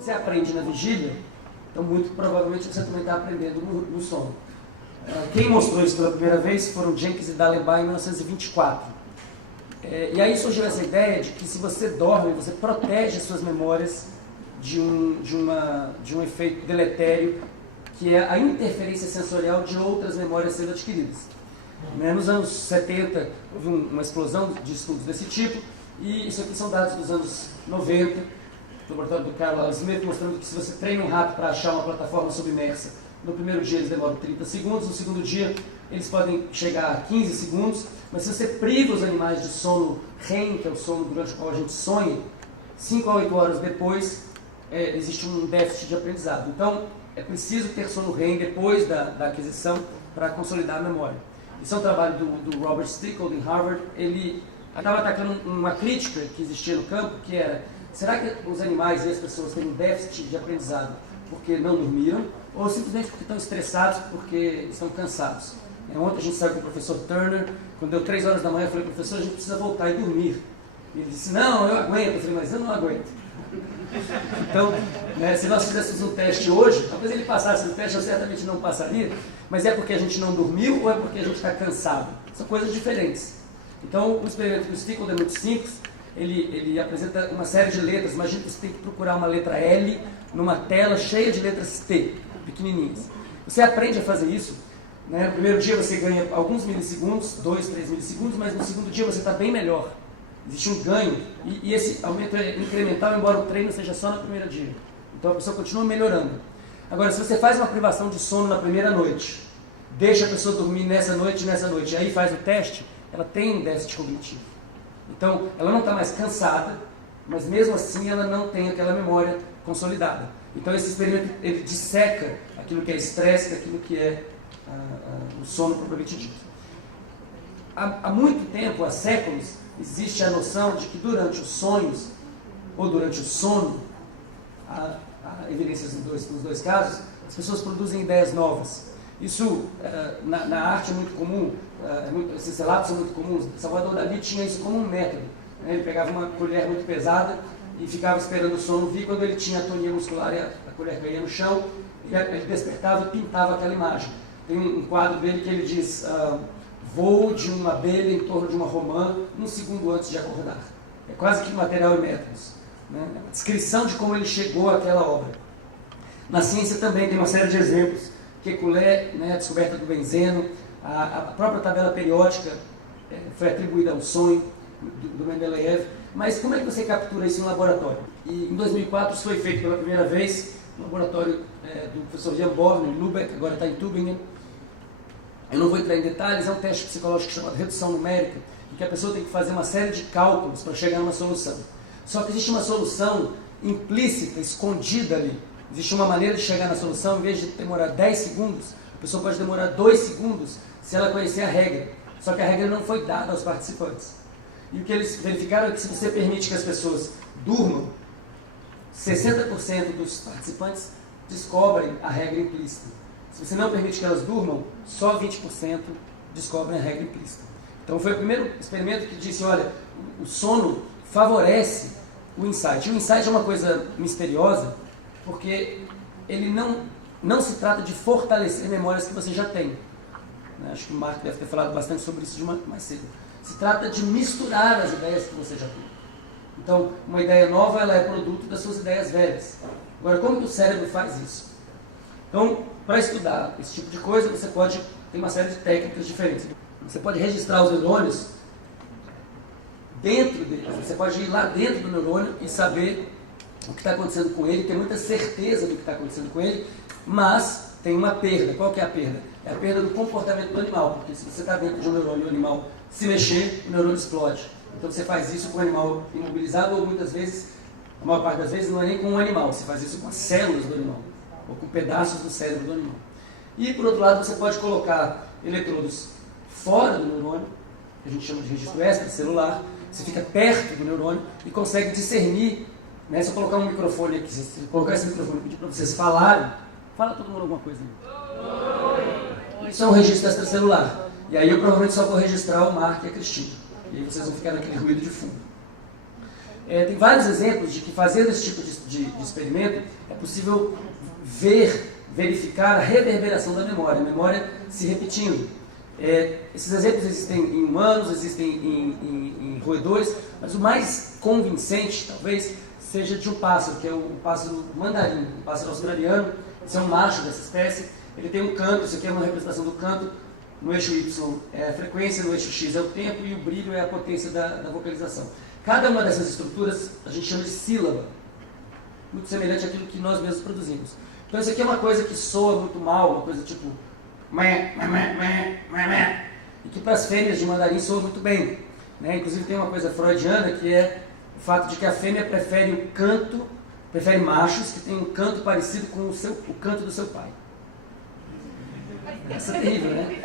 Você aprende na vigília, então muito provavelmente você também está aprendendo no sono. Quem mostrou isso pela primeira vez foram Jenkins e Dallebaugh em 1924. E aí surgiu essa ideia de que se você dorme, você protege as suas memórias de um efeito deletério, que é a interferência sensorial de outras memórias sendo adquiridas. Nos anos 70 houve uma explosão de estudos desse tipo, e isso aqui são dados dos anos 90, do laboratório do Carl Alan Smith, mostrando que se você treina um rato para achar uma plataforma submersa, no primeiro dia eles demoram 30 segundos, no segundo dia eles podem chegar a 15 segundos, mas se você priva os animais de sono REM, que é o sono durante o qual a gente sonha, 5 a 8 horas depois, existe um déficit de aprendizado. Então, é preciso ter sono REM depois da aquisição para consolidar a memória. Isso é um trabalho do Robert Stickle, em Harvard. Ele estava atacando uma crítica que existia no campo, que era: será que os animais e as pessoas têm um déficit de aprendizado porque não dormiram, ou simplesmente porque estão estressados, porque estão cansados? Ontem a gente saiu com o professor Turner, quando deu 3 horas da manhã, eu falei: professor, a gente precisa voltar e dormir. E ele disse: não, eu aguento. Eu falei: mas eu não aguento. Então, se nós fizéssemos um teste hoje, talvez ele passasse no teste, eu certamente não passaria, mas é porque a gente não dormiu ou é porque a gente está cansado? São coisas diferentes. Então, o experimento do Stickle é muito simples. Ele apresenta uma série de letras. Imagina que você tem que procurar uma letra L numa tela cheia de letras T, pequenininhas. Você aprende a fazer isso. No primeiro dia você ganha alguns milissegundos, 2, 3 milissegundos, mas no segundo dia você está bem melhor. Existe um ganho, e esse aumento é incremental, embora o treino seja só no primeiro dia. Então a pessoa continua melhorando. Agora, se você faz uma privação de sono na primeira noite, deixa a pessoa dormir nessa noite, e aí faz o teste, ela tem um déficit cognitivo. Então, ela não está mais cansada, mas mesmo assim ela não tem aquela memória consolidada. Então, esse experimento ele disseca aquilo que é estresse daquilo que é o sono propriamente dito. Há muito tempo, há séculos, existe a noção de que durante os sonhos, ou durante o sono, há evidências nos dois casos, as pessoas produzem ideias novas. Isso, na arte, é muito comum, esses relatos são muito comuns. Salvador Dalí tinha isso como um método. Ele pegava uma colher muito pesada e ficava esperando o sono vir. Quando ele tinha atonia muscular e a colher caía no chão, ele despertava e pintava aquela imagem. Tem um quadro dele que ele diz: voo de uma abelha em torno de uma romã, 1 segundo antes de acordar. É quase que material e métodos. A descrição de como ele chegou àquela obra. Na ciência também tem uma série de exemplos. Kekulé, a descoberta do benzeno, a própria tabela periódica foi atribuída ao sonho do Mendeleev. Mas como é que você captura isso no laboratório? E em 2004 isso foi feito pela primeira vez no laboratório do professor Jan Born, em Lübeck, agora está em Tübingen. Eu não vou entrar em detalhes, é um teste psicológico chamado redução numérica, em que a pessoa tem que fazer uma série de cálculos para chegar a uma solução. Só que existe uma solução implícita, escondida ali. Existe uma maneira de chegar na solução, em vez de demorar 10 segundos, a pessoa pode demorar 2 segundos se ela conhecer a regra. Só que a regra não foi dada aos participantes. E o que eles verificaram é que se você permite que as pessoas durmam, 60% dos participantes descobrem a regra implícita. Se você não permite que elas durmam, só 20% descobrem a regra implícita. Então foi o primeiro experimento que disse: olha, o sono favorece o insight. E o insight é uma coisa misteriosa, porque ele não se trata de fortalecer memórias que você já tem. Acho que o Mark deve ter falado bastante sobre isso mais cedo. Se trata de misturar as ideias que você já tem. Então, uma ideia nova ela é produto das suas ideias velhas. Agora, como que o cérebro faz isso? Então, para estudar esse tipo de coisa, você pode ter uma série de técnicas diferentes. Você pode registrar os neurônios dentro dele. Você pode ir lá dentro do neurônio e saber o que está acontecendo com ele, ter muita certeza do que está acontecendo com ele, mas tem uma perda. Qual que é a perda? É a perda do comportamento do animal, porque se você está dentro de um neurônio e o animal se mexer, o neurônio explode. Então você faz isso com o animal imobilizado, ou muitas vezes, a maior parte das vezes, não é nem com um animal, você faz isso com as células do animal, ou com pedaços do cérebro do animal. E por outro lado, você pode colocar eletrodos fora do neurônio, que a gente chama de registro extracelular. Você fica perto do neurônio e consegue discernir, né? Se eu colocar um microfone aqui, se eu colocar esse microfone e pedir para vocês falarem, fala todo mundo alguma coisa aí. Isso é um registro extracelular. E aí eu provavelmente só vou registrar o Mark e a Cristina. E aí vocês vão ficar naquele ruído de fundo. Tem vários exemplos de que fazendo esse tipo de experimento é possível verificar a reverberação da memória, a memória se repetindo. Esses exemplos existem em humanos, existem em roedores, mas o mais convincente, talvez, seja de um pássaro, que é o pássaro mandarim, um pássaro australiano. Esse é um macho dessa espécie. Ele tem um canto, isso aqui é uma representação do canto. No eixo Y é a frequência, no eixo X é o tempo e o brilho é a potência da vocalização. Cada uma dessas estruturas a gente chama de sílaba, muito semelhante àquilo que nós mesmos produzimos. Então isso aqui é uma coisa que soa muito mal, uma coisa tipo e que para as fêmeas de mandarim soa muito bem, né? Inclusive tem uma coisa freudiana que é o fato de que a fêmea prefere machos que têm um canto parecido com o canto do seu pai. Essa é terrível, né?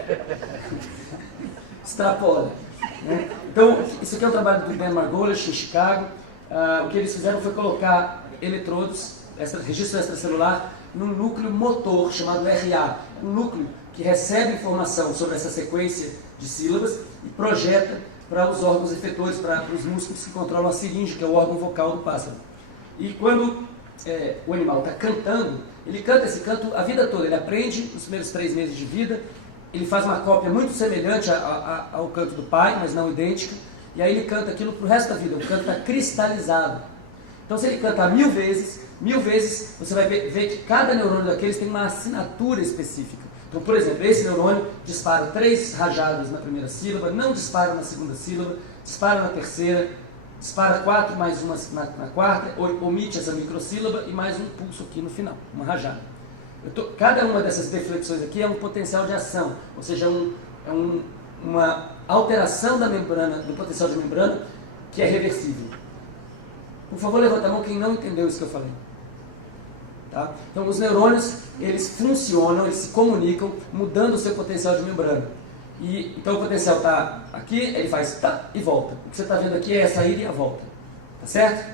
Extrapola, né? Então, isso aqui é um trabalho do Ben Margolish em Chicago. O que eles fizeram foi colocar eletrodos, registro extracelular, num núcleo motor chamado RA, um núcleo que recebe informação sobre essa sequência de sílabas e projeta para os órgãos efetores, para os músculos que controlam a siringe, que é o órgão vocal do pássaro. E quando o animal está cantando, ele canta esse canto a vida toda, ele aprende nos primeiros 3 meses de vida, ele faz uma cópia muito semelhante ao canto do pai, mas não idêntica, e aí ele canta aquilo para o resto da vida, o canto está cristalizado. Então se ele cantar 1000 vezes, você vai ver que cada neurônio daqueles tem uma assinatura específica. Então, por exemplo, esse neurônio dispara 3 rajadas na primeira sílaba, não dispara na segunda sílaba, dispara na terceira, dispara 4 mais uma na quarta, omite essa microssílaba e mais um pulso aqui no final, uma rajada. Cada uma dessas deflexões aqui é um potencial de ação, ou seja, uma alteração da membrana, do potencial de membrana que é reversível. Por favor, levanta a mão quem não entendeu isso que eu falei. Tá? Então, os neurônios, eles funcionam, eles se comunicam, mudando o seu potencial de membrana. Então, o potencial está aqui, ele faz tá e volta. O que você está vendo aqui é a saída e a volta. Tá certo?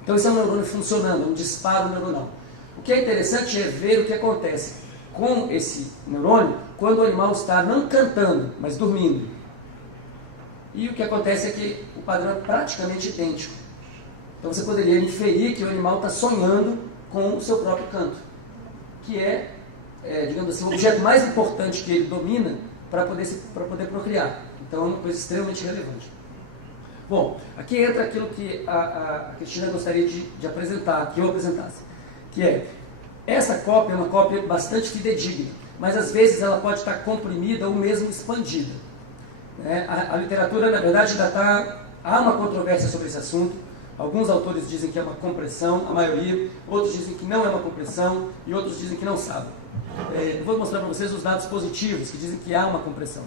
Então, esse é um neurônio funcionando, um disparo neuronal. O que é interessante é ver o que acontece com esse neurônio quando o animal está não cantando, mas dormindo. E o que acontece é que o padrão é praticamente idêntico. Então, você poderia inferir que o animal está sonhando com o seu próprio canto, que digamos assim, o objeto mais importante que ele domina para poder procriar. Então é uma coisa extremamente relevante. Bom, aqui entra aquilo que a Cristina gostaria de apresentar, que eu apresentasse, que é, essa cópia é uma cópia bastante fidedigna, mas às vezes ela pode estar comprimida ou mesmo expandida. A literatura, na verdade, há uma controvérsia sobre esse assunto. Alguns autores dizem que é uma compressão, a maioria, outros dizem que não é uma compressão e outros dizem que não sabem. Eu vou mostrar para vocês os dados positivos, que dizem que há uma compressão.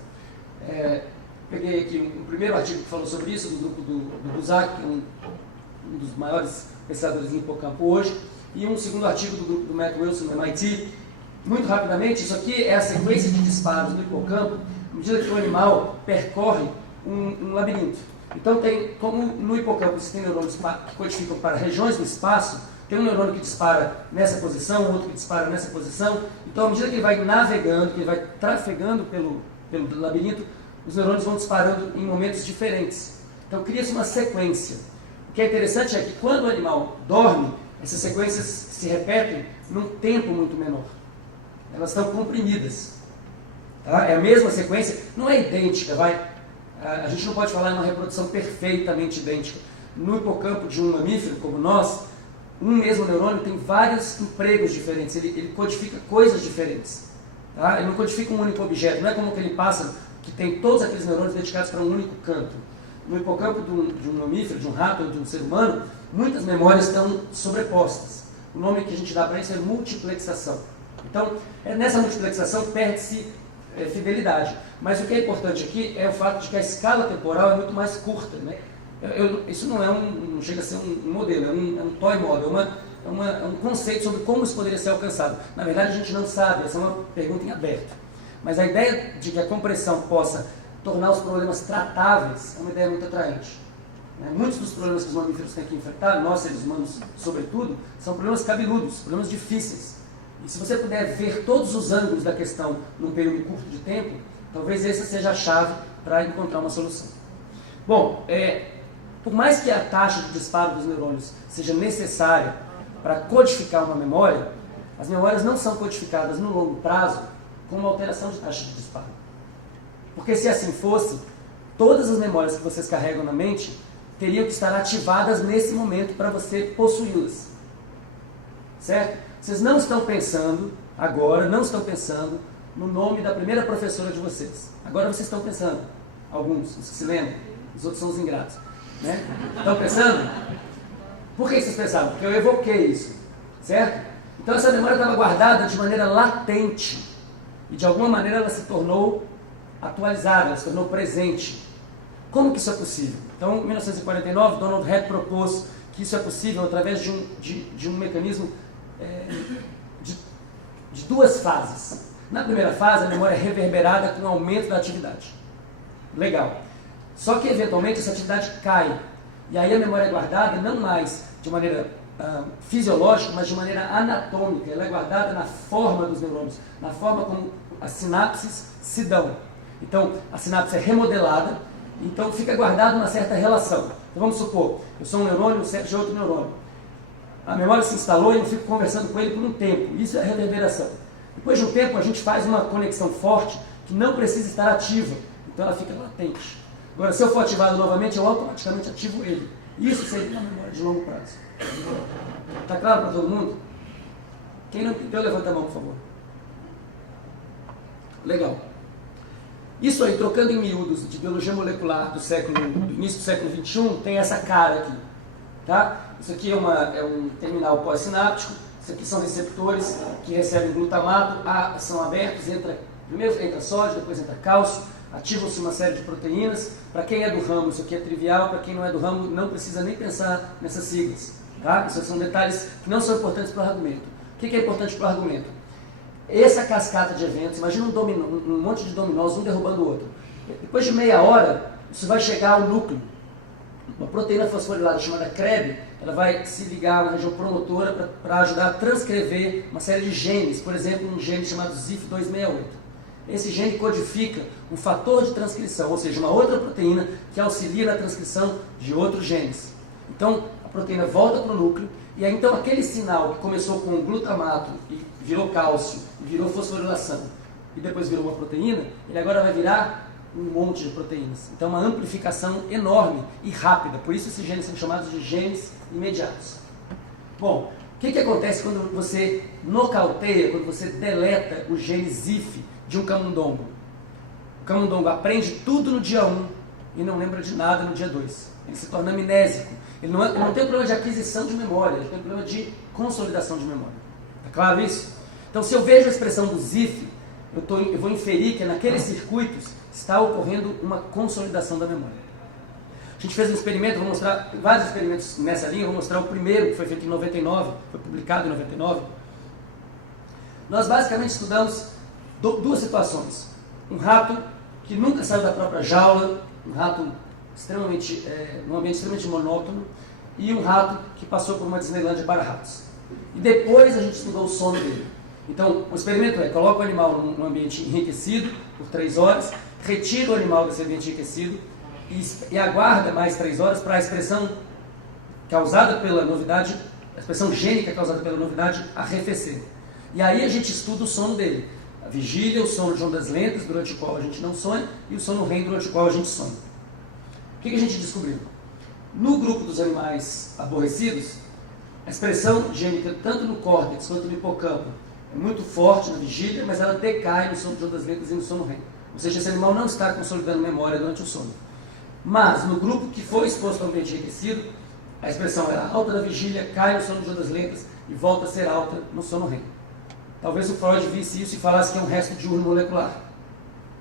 Peguei aqui um primeiro artigo que falou sobre isso, do grupo do Buzak, que é um dos maiores pesquisadores em hipocampo hoje, e um segundo artigo do grupo do Matt Wilson, do MIT. Muito rapidamente, isso aqui é a sequência de disparos no hipocampo, à medida que o animal percorre um labirinto. Então, como no hipocampo você tem neurônios que codificam para regiões do espaço, tem um neurônio que dispara nessa posição, outro que dispara nessa posição. Então, à medida que ele vai navegando, que ele vai trafegando pelo labirinto, os neurônios vão disparando em momentos diferentes. Então, cria-se uma sequência. O que é interessante é que quando o animal dorme, essas sequências se repetem num tempo muito menor. Elas estão comprimidas. Tá? É a mesma sequência, não é idêntica, a gente não pode falar em uma reprodução perfeitamente idêntica. No hipocampo de um mamífero como nós, um mesmo neurônio tem vários empregos diferentes, ele codifica coisas diferentes. Tá? Ele não codifica um único objeto, não é como aquele pássaro que tem todos aqueles neurônios dedicados para um único canto. No hipocampo de um mamífero, de um rato ou de um ser humano, muitas memórias estão sobrepostas. O nome que a gente dá para isso é multiplexação. Então, nessa multiplexação perde-se fidelidade. Mas o que é importante aqui é o fato de que a escala temporal é muito mais curta. Né? Isso não chega a ser um modelo, é um toy model, é um conceito sobre como isso poderia ser alcançado. Na verdade, a gente não sabe, essa é uma pergunta em aberto. Mas a ideia de que a compressão possa tornar os problemas tratáveis é uma ideia muito atraente. Muitos dos problemas que os mamíferos têm que enfrentar, nós seres humanos sobretudo, são problemas cabeludos, problemas difíceis. E se você puder ver todos os ângulos da questão num período curto de tempo, talvez essa seja a chave para encontrar uma solução. Bom, por mais que a taxa de disparo dos neurônios seja necessária para codificar uma memória, as memórias não são codificadas no longo prazo com uma alteração de taxa de disparo. Porque se assim fosse, todas as memórias que vocês carregam na mente teriam que estar ativadas nesse momento para você possuí-las. Certo? Vocês não estão pensando, agora, no nome da primeira professora de vocês. Agora vocês estão pensando, alguns, os que se lembram, os outros são os ingratos. Né? Estão pensando? Por que vocês pensaram? Porque eu evoquei isso. Certo? Então essa memória estava guardada de maneira latente. E de alguma maneira ela se tornou atualizada, ela se tornou presente. Como que isso é possível? Então, em 1949, Donald Hebb propôs que isso é possível através de um mecanismo de duas fases. Na primeira fase, a memória é reverberada com o aumento da atividade. Legal. Só que, eventualmente, essa atividade cai. E aí a memória é guardada não mais de maneira fisiológica, mas de maneira anatômica. Ela é guardada na forma dos neurônios, na forma como as sinapses se dão. Então, a sinapse é remodelada, então fica guardada uma certa relação. Então, vamos supor, eu sou um neurônio, o Sérgio é outro neurônio. A memória se instalou e eu fico conversando com ele por um tempo. Isso é reverberação. Depois de um tempo, a gente faz uma conexão forte que não precisa estar ativa. Então, ela fica latente. Agora, se eu for ativado novamente, eu automaticamente ativo ele. Isso seria uma memória de longo prazo. Está claro para todo mundo? Quem não entendeu, levanta a mão, por favor. Legal. Isso aí, trocando em miúdos de biologia molecular do início do século XXI, tem essa cara aqui. Tá? Isso aqui é um terminal pós-sináptico. Isso aqui são receptores que recebem glutamato, são abertos, primeiro entra sódio, depois entra cálcio, ativam-se uma série de proteínas. Para quem é do ramo, isso aqui é trivial, para quem não é do ramo, não precisa nem pensar nessas siglas. Tá? Isso são detalhes que não são importantes para o argumento. O que é importante para o argumento? Essa cascata de eventos, imagina um monte de dominós, um derrubando o outro. Depois de meia hora, isso vai chegar ao núcleo. Uma proteína fosforilada chamada CREB, ela vai se ligar a uma região promotora para ajudar a transcrever uma série de genes, por exemplo, um gene chamado ZIF268. Esse gene codifica um fator de transcrição, ou seja, uma outra proteína que auxilia na transcrição de outros genes. Então, a proteína volta para o núcleo, e aí então aquele sinal que começou com glutamato e virou cálcio, e virou fosforilação, e depois virou uma proteína, ele agora vai virar um monte de proteínas. Então, uma amplificação enorme e rápida. Por isso, esses genes são chamados de genes imediatos. Bom, o que acontece quando você nocauteia, quando você deleta o gene ZIF de um camundongo? O camundongo aprende tudo no dia 1 e não lembra de nada no dia 2. Ele se torna amnésico. Ele não tem problema de aquisição de memória, ele tem problema de consolidação de memória. Está claro isso? Então, se eu vejo a expressão do ZIF, eu vou inferir que naqueles circuitos está ocorrendo uma consolidação da memória. A gente fez um experimento, vou mostrar vários experimentos nessa linha, vou mostrar o primeiro, que foi feito em 99, foi publicado em 99. Nós basicamente estudamos duas situações. Um rato que nunca saiu da própria jaula, um rato num ambiente extremamente monótono, e um rato que passou por uma Disneylândia para ratos. E depois a gente estudou o sono dele. Então, o experimento coloca o animal num ambiente enriquecido por 3 horas, retira o animal desse ambiente enriquecido e aguarda mais 3 horas para a expressão causada pela novidade, a expressão gênica causada pela novidade arrefecer. E aí a gente estuda o sono dele. A vigília, o sono de ondas lentas, durante o qual a gente não sonha, e o sono REM, durante o qual a gente sonha. O que a gente descobriu? No grupo dos animais aborrecidos, A expressão gênica, tanto no córtex quanto no hipocampo, é muito forte na vigília, mas ela decai no sono de ondas lentas e no sono REM. Ou seja, esse animal não está consolidando memória durante o sono. Mas, no grupo que foi exposto ao ambiente enriquecido, a expressão era alta na vigília, cai no sono de ondas lentas e volta a ser alta no sono REM. Talvez o Freud visse isso e falasse que é um resto diurno molecular.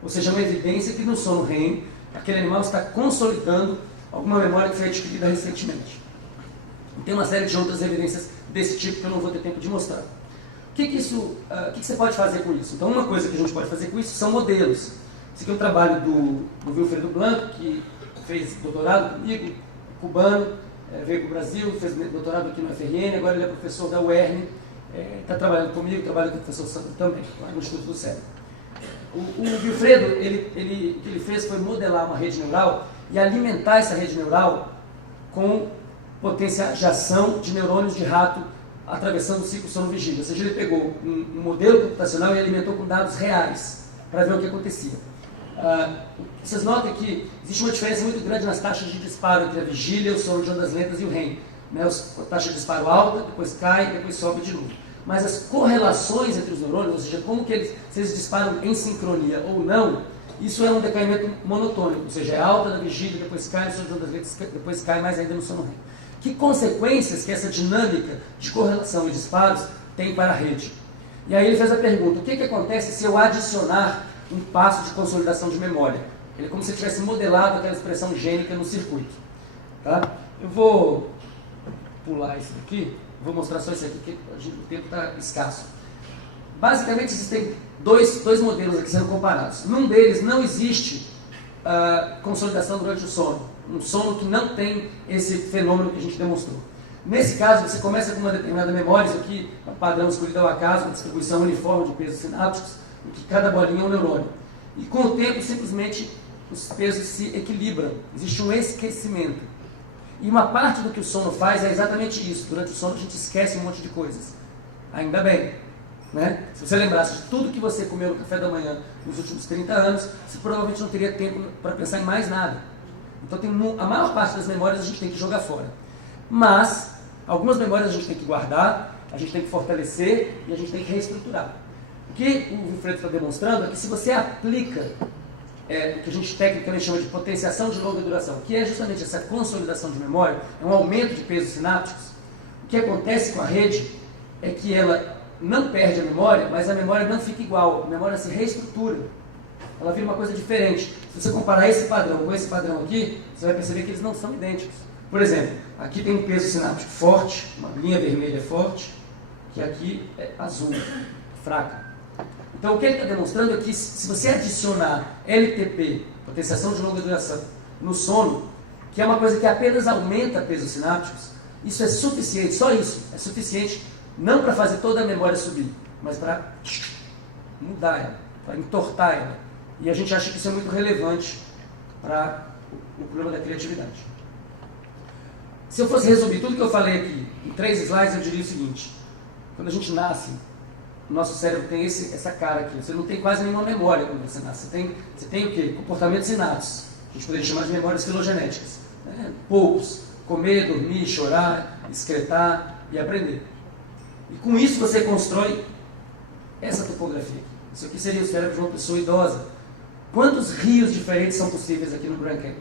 Ou seja, uma evidência que no sono REM, aquele animal está consolidando alguma memória que foi adquirida recentemente. E tem uma série de outras evidências desse tipo que eu não vou ter tempo de mostrar. O que você pode fazer com isso? Então, uma coisa que a gente pode fazer com isso são modelos. Esse aqui é um trabalho do Wilfredo Blanco, que fez doutorado comigo, cubano, veio para o Brasil, fez doutorado aqui no FRN, agora ele é professor da UERN, está trabalhando comigo, trabalha com o professor Sandro também, lá no Instituto do Cérebro. O Wilfredo, o que ele fez foi modelar uma rede neural e alimentar essa rede neural com potência de ação de neurônios de rato atravessando o ciclo sono-vigília. Ou seja, ele pegou um modelo computacional e alimentou com dados reais para ver o que acontecia. Vocês notam que existe uma diferença muito grande nas taxas de disparo entre a vigília, o sono de ondas lentas e o REM. Né? A taxa de disparo alta, depois cai, depois sobe de novo. Mas as correlações entre os neurônios, ou seja, como que se eles disparam em sincronia ou não, isso é um decaimento monotônico, ou seja, é alta na vigília, depois cai no sono de ondas lentas, depois cai mais ainda no sono REM. Que consequências que essa dinâmica de correlação e disparos tem para a rede? E aí ele fez a pergunta, o que acontece se eu adicionar um passo de consolidação de memória? Ele é como se ele tivesse modelado aquela expressão gênica no circuito. Tá? Eu vou pular isso aqui, vou mostrar só isso aqui, porque o tempo está escasso. Basicamente existem dois modelos aqui sendo comparados. Num deles não existe consolidação durante o sono. Um sono que não tem esse fenômeno que a gente demonstrou. Nesse caso, você começa com uma determinada memória, isso aqui é um padrão escolhido ao acaso, uma distribuição uniforme de pesos sinápticos, em que cada bolinha é um neurônio. E com o tempo, simplesmente, os pesos se equilibram. Existe um esquecimento. E uma parte do que o sono faz é exatamente isso. Durante o sono, a gente esquece um monte de coisas. Ainda bem. Né? Se você lembrasse de tudo que você comeu no café da manhã nos últimos 30 anos, você provavelmente não teria tempo para pensar em mais nada. Então, a maior parte das memórias a gente tem que jogar fora. Mas, algumas memórias a gente tem que guardar, a gente tem que fortalecer e a gente tem que reestruturar. O que o Wilfredo está demonstrando é que se você aplica o que a gente tecnicamente chama de potenciação de longa duração, que é justamente essa consolidação de memória, é um aumento de pesos sinápticos, o que acontece com a rede é que ela não perde a memória, mas a memória não fica igual, a memória se reestrutura. Ela vira uma coisa diferente. Se você comparar esse padrão com esse padrão aqui, você vai perceber que eles não são idênticos. Por exemplo, aqui tem um peso sináptico forte, uma linha vermelha forte, que aqui é azul, fraca. Então o que ele está demonstrando é que se você adicionar LTP, potenciação de longa duração, no sono, que é uma coisa que apenas aumenta pesos sinápticos, isso é suficiente, só isso, é suficiente não para fazer toda a memória subir, mas para mudar ela, para entortar ela. E a gente acha que isso é muito relevante para o problema da criatividade. Se eu fosse resumir tudo que eu falei aqui em 3 slides, eu diria o seguinte: quando a gente nasce, o nosso cérebro tem essa cara aqui. Você não tem quase nenhuma memória quando você nasce. Você tem o quê? Comportamentos inatos. A gente poderia chamar de memórias filogenéticas. Né? Poucos. Comer, dormir, chorar, excretar e aprender. E com isso você constrói essa topografia aqui. Isso aqui seria o cérebro de uma pessoa idosa. Quantos rios diferentes são possíveis aqui no Grand Canyon?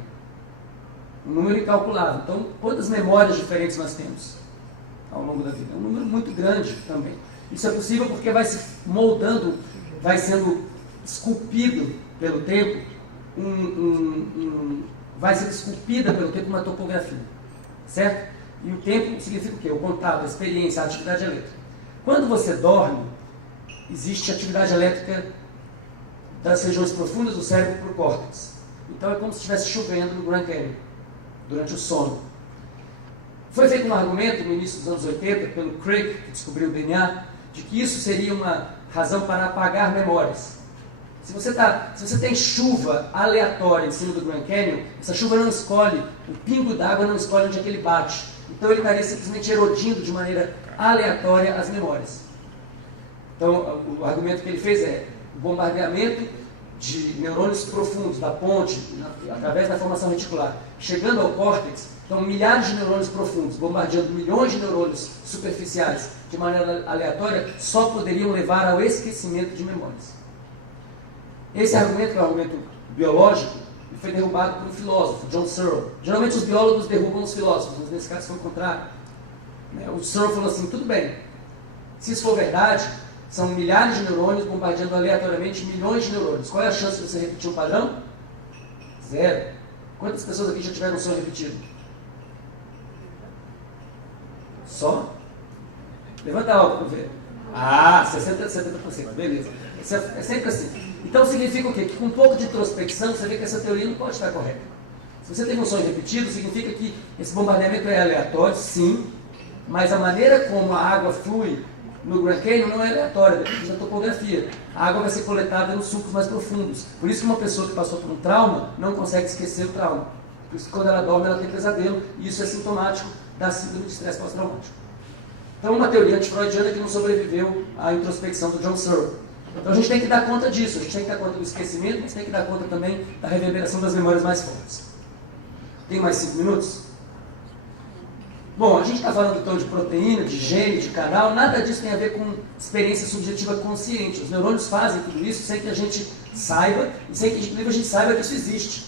Um número incalculável. Então, quantas memórias diferentes nós temos ao longo da vida? É um número muito grande também. Isso é possível porque vai se moldando, vai sendo esculpido pelo tempo, vai sendo esculpida pelo tempo uma topografia. Certo? E o tempo significa o quê? O contato, a experiência, a atividade elétrica. Quando você dorme, existe atividade elétrica das regiões profundas do cérebro para o córtex. Então é como se estivesse chovendo no Grand Canyon, durante o sono. Foi feito um argumento no início dos anos 80, pelo Craig, que descobriu o DNA, de que isso seria uma razão para apagar memórias. Se você tem chuva aleatória em cima do Grand Canyon, essa chuva não escolhe, o pingo d'água não escolhe onde é que ele bate. Então ele estaria simplesmente erodindo de maneira aleatória as memórias. Então o argumento que ele fez é: o bombardeamento de neurônios profundos, da ponte, através da formação reticular, chegando ao córtex, então milhares de neurônios profundos, bombardeando milhões de neurônios superficiais de maneira aleatória, só poderiam levar ao esquecimento de memórias. Esse argumento, que é um argumento biológico, foi derrubado por um filósofo, John Searle. Geralmente os biólogos derrubam os filósofos, mas nesse caso foi o contrário. O Searle falou assim, tudo bem, se isso for verdade, são milhares de neurônios bombardeando aleatoriamente milhões de neurônios. Qual é a chance de você repetir um padrão? Zero. Quantas pessoas aqui já tiveram um sonho repetido? Só? Levanta alto para ver. 60%, 70%. Beleza. É sempre assim. Então significa o quê? Que com um pouco de introspecção você vê que essa teoria não pode estar correta. Se você tem um sonho repetido, significa que esse bombardeamento é aleatório, sim, mas a maneira como a água flui no Grand Canyon não é aleatória, depende da topografia. A água vai ser coletada nos sulcos mais profundos. Por isso que uma pessoa que passou por um trauma não consegue esquecer o trauma. Por isso que quando ela dorme ela tem pesadelo, e isso é sintomático da síndrome de estresse pós-traumático. Então uma teoria anti-freudiana que não sobreviveu à introspecção do John Searle. Então a gente tem que dar conta disso, a gente tem que dar conta do esquecimento, mas tem que dar conta também da reverberação das memórias mais fortes. Tem mais 5 minutos? Bom, a gente está falando então de proteína, de gene, de canal, nada disso tem a ver com experiência subjetiva consciente. Os neurônios fazem tudo isso sem que a gente saiba, e sem que inclusive a gente saiba que isso existe.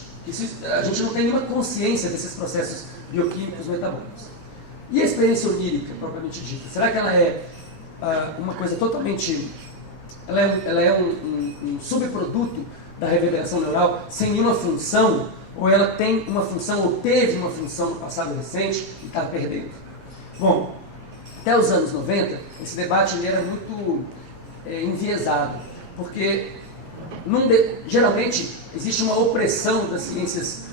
A gente não tem nenhuma consciência desses processos bioquímicos metabólicos. E a experiência onírica, propriamente dita? Será que ela é uma coisa totalmente... Ela é um subproduto da reverberação neural sem nenhuma função? Ou ela tem uma função, ou teve uma função no passado recente e está perdendo? Bom, até os anos 90, esse debate ele era muito enviesado, porque geralmente existe uma opressão das ciências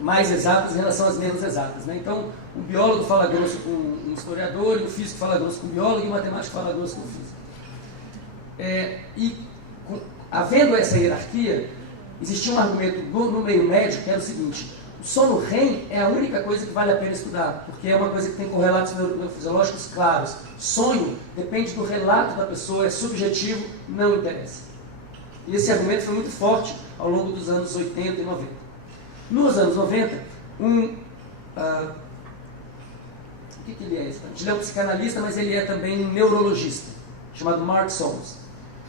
mais exatas em relação às menos exatas. Né? Então, o biólogo fala grosso com um historiador, e o físico fala grosso com o biólogo, e o matemático fala grosso com o físico. Havendo essa hierarquia, existia um argumento no meio médio que era o seguinte: o sono REM é a única coisa que vale a pena estudar, porque é uma coisa que tem correlatos neurofisiológicos claros. Sonho depende do relato da pessoa, é subjetivo, não interessa. E esse argumento foi muito forte ao longo dos anos 80 e 90. Nos anos 90, o que ele é? Ele é um psicanalista, mas ele é também um neurologista, chamado Mark Solms.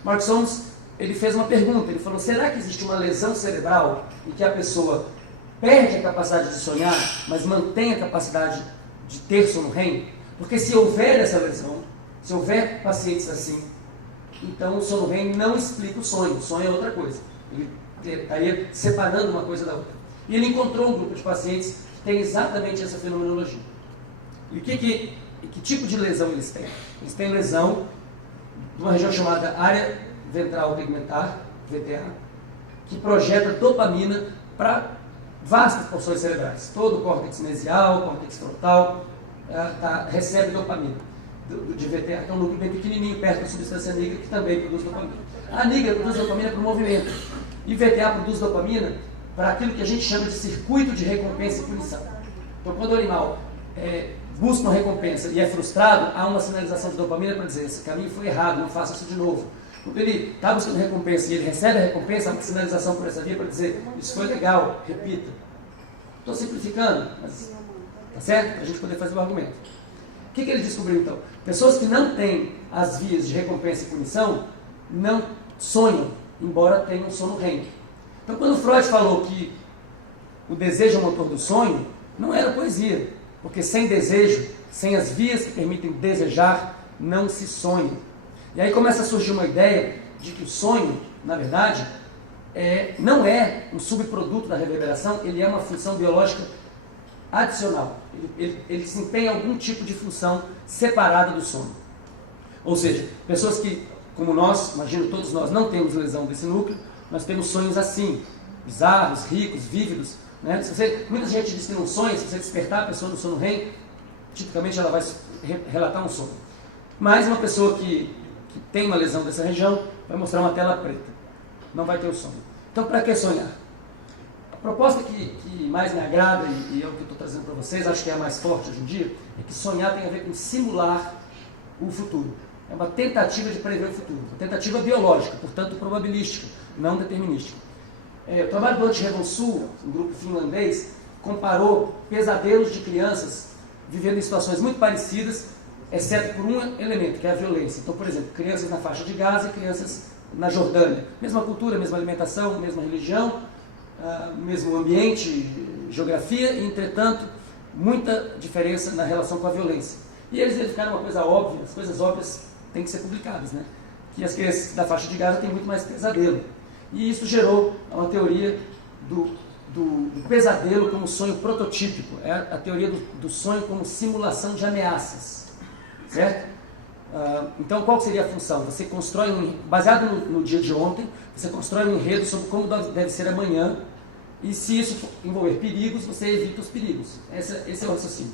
Mark Solms, ele fez uma pergunta, ele falou: será que existe uma lesão cerebral em que a pessoa perde a capacidade de sonhar, mas mantém a capacidade de ter sono REM? Porque se houver essa lesão, se houver pacientes assim, então o sono REM não explica o sonho é outra coisa. Ele estaria separando uma coisa da outra. E ele encontrou um grupo de pacientes que tem exatamente essa fenomenologia. E que tipo de lesão eles têm? Eles têm lesão de uma região chamada área ventral tegmentar, VTA, que projeta dopamina para vastas porções cerebrais. Todo o córtex mesial, córtex frontal, recebe dopamina de VTA, que é um núcleo bem pequenininho, perto da substância nígra, que também produz dopamina. A nígra produz dopamina para o movimento, e VTA produz dopamina para aquilo que a gente chama de circuito de recompensa e punição. Então, quando o animal busca uma recompensa e é frustrado, há uma sinalização de dopamina para dizer: esse caminho foi errado, não faça isso de novo. Quando ele está buscando recompensa e ele recebe a recompensa, há uma sinalização por essa via para dizer: isso foi legal, repita. Estou simplificando, mas tá certo? Para a gente poder fazer o argumento. O que ele descobriu então? Pessoas que não têm as vias de recompensa e punição não sonham, embora tenham um sono REM. Então, quando Freud falou que o desejo é o motor do sonho, não era poesia, porque sem desejo, sem as vias que permitem desejar, não se sonha. E aí começa a surgir uma ideia de que o sonho, na verdade, não é um subproduto da reverberação, ele é uma função biológica adicional. Ele desempenha algum tipo de função separada do sono. Ou seja, pessoas que, como nós, imagino todos nós, não temos lesão desse núcleo, nós temos sonhos assim, bizarros, ricos, vívidos. Né? Muita gente diz que não sonha, se você despertar a pessoa no sono REM, tipicamente ela vai relatar um sonho. Mas uma pessoa que tem uma lesão dessa região vai mostrar uma tela preta, não vai ter o sonho. Então, para que sonhar? A proposta que mais me agrada, e é o que eu estou trazendo para vocês, acho que é a mais forte hoje em dia, é que sonhar tem a ver com simular o futuro. É uma tentativa de prever o futuro, uma tentativa biológica, portanto probabilística. não determinístico. O trabalho do Antirrevolução, um grupo finlandês, comparou pesadelos de crianças vivendo em situações muito parecidas, exceto por um elemento, que é a violência. Então, por exemplo, crianças na faixa de Gaza e crianças na Jordânia. Mesma cultura, mesma alimentação, mesma religião, mesmo ambiente, geografia, e, entretanto, muita diferença na relação com a violência. E eles verificaram uma coisa óbvia, as coisas óbvias têm que ser publicadas, né? Que as crianças da faixa de Gaza têm muito mais pesadelo. E isso gerou uma teoria do pesadelo como sonho prototípico, é a teoria do sonho como simulação de ameaças, certo? Então, qual seria a função? Você constrói baseado no dia de ontem, você constrói um enredo sobre como deve ser amanhã, e se isso envolver perigos, você evita os perigos. Esse é o raciocínio.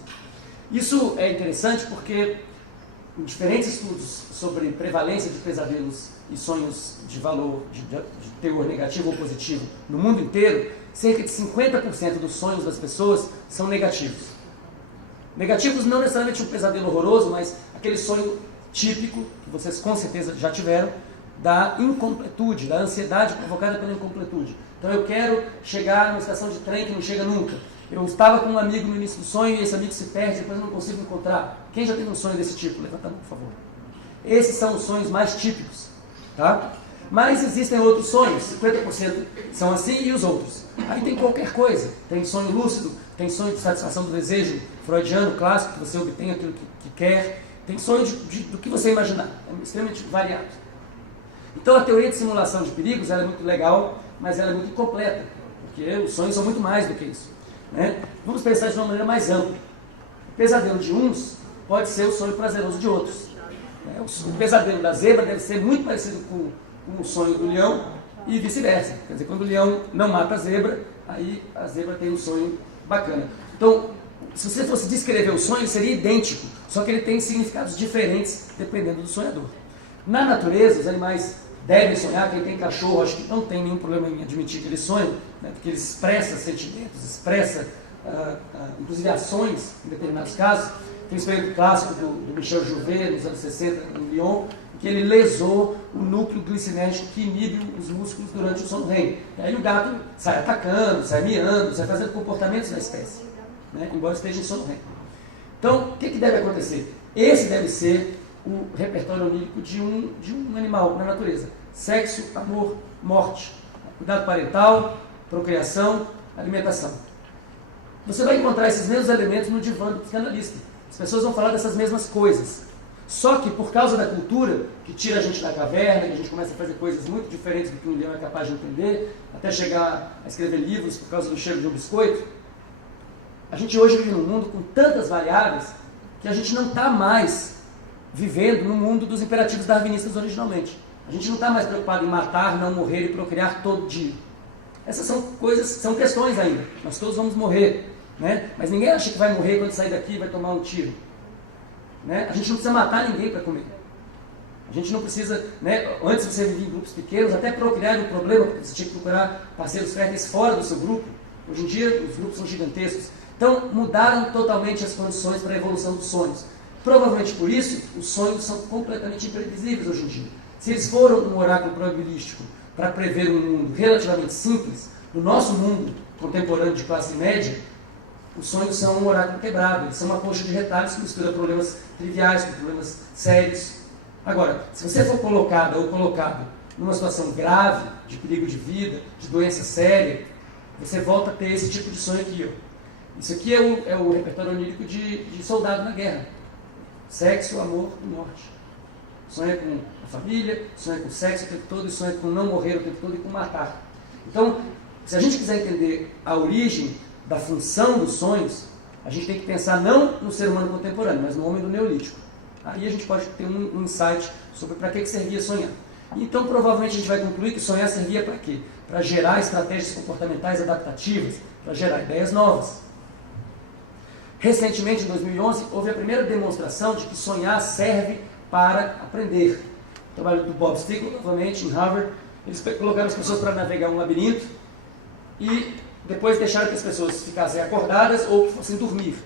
Isso é interessante porque em diferentes estudos sobre prevalência de pesadelos e sonhos de valor, de teor negativo ou positivo no mundo inteiro, cerca de 50% dos sonhos das pessoas são negativos. Negativos não necessariamente um pesadelo horroroso, mas aquele sonho típico, que vocês com certeza já tiveram, da incompletude, da ansiedade provocada pela incompletude. Então eu quero chegar numa estação de trem que não chega nunca. Eu estava com um amigo no início do sonho e esse amigo se perde, depois eu não consigo encontrar. Quem já teve um sonho desse tipo? Levanta a mão, por favor. Esses são os sonhos mais típicos, tá? Mas existem outros sonhos, 50% são assim e os outros. Aí tem qualquer coisa, tem sonho lúcido, tem sonho de satisfação do desejo freudiano, clássico, que você obtém aquilo que quer, tem sonho do que você imaginar, é extremamente variado. Então a teoria de simulação de perigos ela é muito legal, mas ela é muito incompleta, porque os sonhos são muito mais do que isso, né? Vamos pensar de uma maneira mais ampla. O pesadelo de uns pode ser o sonho prazeroso de outros. O pesadelo da zebra deve ser muito parecido com o sonho do leão e vice-versa. Quer dizer, quando o leão não mata a zebra, aí a zebra tem um sonho bacana. Então, se você fosse descrever o sonho, ele seria idêntico, só que ele tem significados diferentes dependendo do sonhador. Na natureza, os animais devem sonhar. Quem tem cachorro, acho que não tem nenhum problema em admitir que ele sonha, né, porque ele expressa sentimentos, expressa inclusive ações em determinados casos. Tem um experimento clássico do Michel Jouvet, nos anos 60, em Lyon, que ele lesou o núcleo glicinérgico que inibe os músculos durante o sono REM. E aí o gato sai atacando, sai miando, sai fazendo comportamentos da espécie, né, embora esteja em sono REM. Então, o que deve acontecer? Esse deve ser o repertório onírico de um animal na natureza. Sexo, amor, morte, cuidado parental, procriação, alimentação. Você vai encontrar esses mesmos elementos no divã do psicanalista. As pessoas vão falar dessas mesmas coisas. Só que por causa da cultura, que tira a gente da caverna, que a gente começa a fazer coisas muito diferentes do que um leão é capaz de entender, até chegar a escrever livros por causa do cheiro de um biscoito, a gente hoje vive num mundo com tantas variáveis que a gente não está mais vivendo no mundo dos imperativos darwinistas originalmente. A gente não está mais preocupado em matar, não morrer e procriar todo dia. Essas são coisas, são questões ainda. Nós todos vamos morrer, né? Mas ninguém acha que vai morrer quando sair daqui e vai tomar um tiro, né? A gente não precisa matar ninguém para comer. A gente não precisa, né? Antes você vivia em grupos pequenos, até procriar era um problema, porque você tinha que procurar parceiros férteis fora do seu grupo. Hoje em dia os grupos são gigantescos. Então mudaram totalmente as condições para a evolução dos sonhos. Provavelmente por isso, os sonhos são completamente imprevisíveis hoje em dia. Se eles foram um oráculo probabilístico para prever um mundo relativamente simples, no nosso mundo contemporâneo de classe média, os sonhos são um oráculo quebrado, eles são uma coxa de retalhos que mistura problemas triviais com problemas sérios. Agora, se você for colocado numa situação grave, de perigo de vida, de doença séria, você volta a ter esse tipo de sonho aqui, ó. Isso aqui é o repertório onírico de soldado na guerra. Sexo, amor e morte. Sonha com a família, sonha com sexo o tempo todo, e sonha com não morrer o tempo todo e com matar. Então, se a gente quiser entender a origem da função dos sonhos, a gente tem que pensar não no ser humano contemporâneo, mas no homem do Neolítico. Aí a gente pode ter um insight sobre para que servia sonhar. Então, provavelmente a gente vai concluir que sonhar servia para quê? Para gerar estratégias comportamentais adaptativas, para gerar ideias novas. Recentemente, em 2011, houve a primeira demonstração de que sonhar serve para aprender. O trabalho do Bob Stiegel, novamente, em Harvard, eles colocaram as pessoas para navegar um labirinto e depois deixaram que as pessoas ficassem acordadas ou que fossem dormir.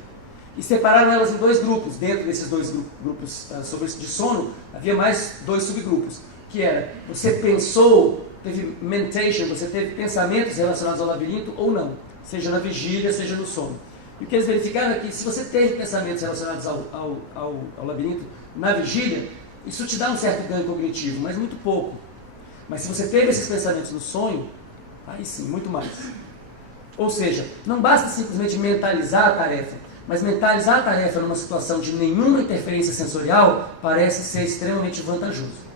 E separaram elas em dois grupos. Dentro desses dois grupos sobre de sono, havia mais dois subgrupos, que era, você pensou teve mentation, você teve pensamentos relacionados ao labirinto ou não, seja na vigília, seja no sono. E o que eles verificaram é que se você teve pensamentos relacionados ao labirinto na vigília, isso te dá um certo ganho cognitivo, mas muito pouco. Mas se você teve esses pensamentos no sonho, aí sim, muito mais. Ou seja, não basta simplesmente mentalizar a tarefa, mas mentalizar a tarefa numa situação de nenhuma interferência sensorial parece ser extremamente vantajoso.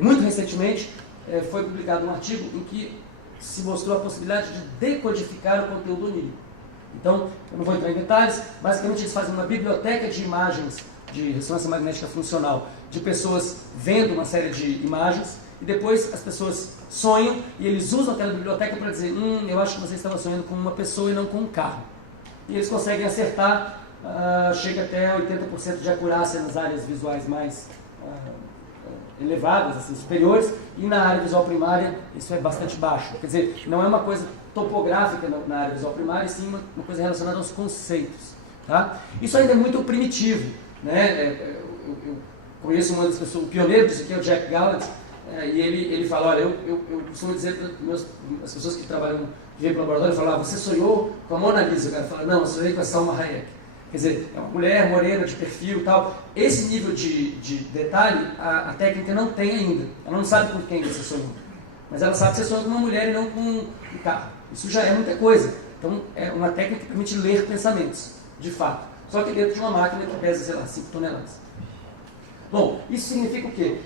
Muito recentemente foi publicado um artigo em que se mostrou a possibilidade de decodificar o conteúdo onírico. Então, eu não vou entrar em detalhes, basicamente eles fazem uma biblioteca de imagens de ressonância magnética funcional, de pessoas vendo uma série de imagens, e depois as pessoas sonham e eles usam aquela biblioteca para dizer, eu acho que você estava sonhando com uma pessoa e não com um carro. E eles conseguem acertar, chega até 80% de acurácia nas áreas visuais mais elevadas, assim, superiores, e na área visual primária isso é bastante baixo. Quer dizer, não é uma coisa topográfica na área visual primária, e sim uma coisa relacionada aos conceitos. Tá? Isso ainda é muito primitivo. Né? Eu conheço uma das pessoas, o pioneiro disso aqui é o Jack Gallant, e ele fala, olha, eu costumo dizer para as pessoas que trabalham, que vêm para o laboratório, falam, você sonhou com a Mona Lisa? O cara fala, não, eu sonhei com a Salma Hayek. Quer dizer, é uma mulher morena, de perfil e tal. Esse nível de detalhe, a técnica não tem ainda. Ela não sabe com quem você sonhou. Mas ela sabe que você sonhou com uma mulher e não com um carro. Isso já é muita coisa. Então, é uma técnica que permite ler pensamentos, de fato. Só que dentro de uma máquina que pesa, sei lá, 5 toneladas. Bom, isso significa o quê?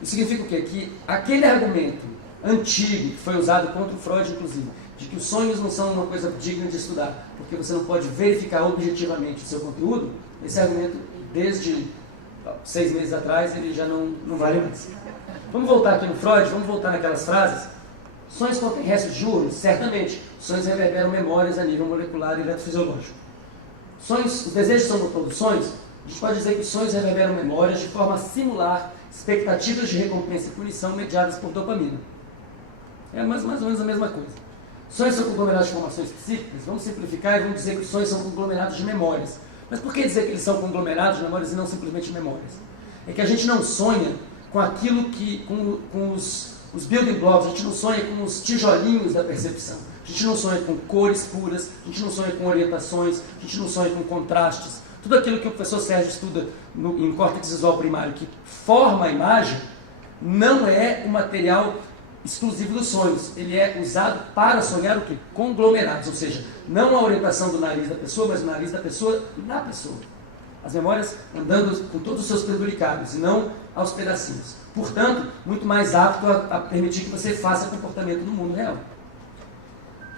Isso significa o quê? Que aquele argumento antigo, que foi usado contra o Freud, inclusive, de que os sonhos não são uma coisa digna de estudar, porque você não pode verificar objetivamente o seu conteúdo, esse argumento, desde 6 meses atrás, ele já não vale mais. Vamos voltar aqui no Freud, vamos voltar naquelas frases. Sonhos contêm restos diurnos? Certamente. Sonhos reverberam memórias a nível molecular e eletrofisiológico. Os desejos são motor dos sonhos? A gente pode dizer que os sonhos reverberam memórias de forma a simular expectativas de recompensa e punição mediadas por dopamina. É mais ou menos a mesma coisa. Sonhos são conglomerados de informações específicas? Vamos simplificar e vamos dizer que os sonhos são conglomerados de memórias. Mas por que dizer que eles são conglomerados de memórias e não simplesmente memórias? É que a gente não sonha com aquilo que, com os building blocks, a gente não sonha com os tijolinhos da percepção. A gente não sonha com cores puras, a gente não sonha com orientações, a gente não sonha com contrastes. Tudo aquilo que o professor Sérgio estuda em córtex visual primário, que forma a imagem, não é o material exclusivo dos sonhos. Ele é usado para sonhar o quê? Conglomerados, ou seja, não a orientação do nariz da pessoa, mas o nariz da pessoa na pessoa. As memórias andando com todos os seus penduricados e não aos pedacinhos. Portanto, muito mais apto a permitir que você faça comportamento no mundo real.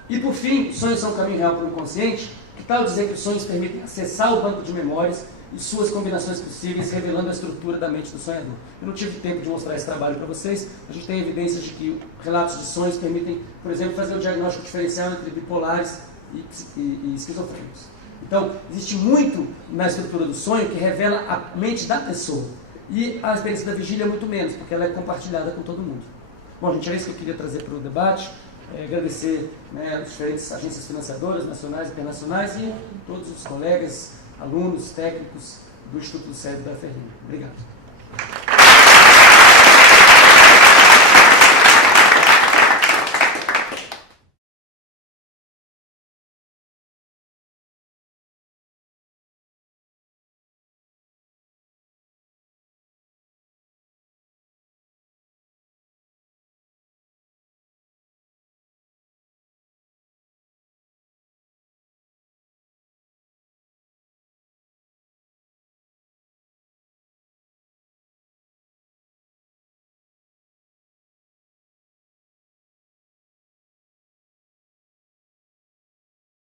E por fim, sonhos são um caminho real para o inconsciente. Que tal dizer que os sonhos permitem acessar o banco de memórias e suas combinações possíveis, revelando a estrutura da mente do sonhador? Eu não tive tempo de mostrar esse trabalho para vocês. A gente tem evidências de que relatos de sonhos permitem, por exemplo, fazer o diagnóstico diferencial entre bipolares e esquizofrênicos. Então, existe muito na estrutura do sonho que revela a mente da pessoa. E a experiência da vigília é muito menos, porque ela é compartilhada com todo mundo. Bom, gente, era isso que eu queria trazer para o debate. Agradecer as diferentes agências financiadoras, nacionais e internacionais, e todos os colegas, alunos, técnicos do Instituto do Cérebro da Ferrinha. Obrigado.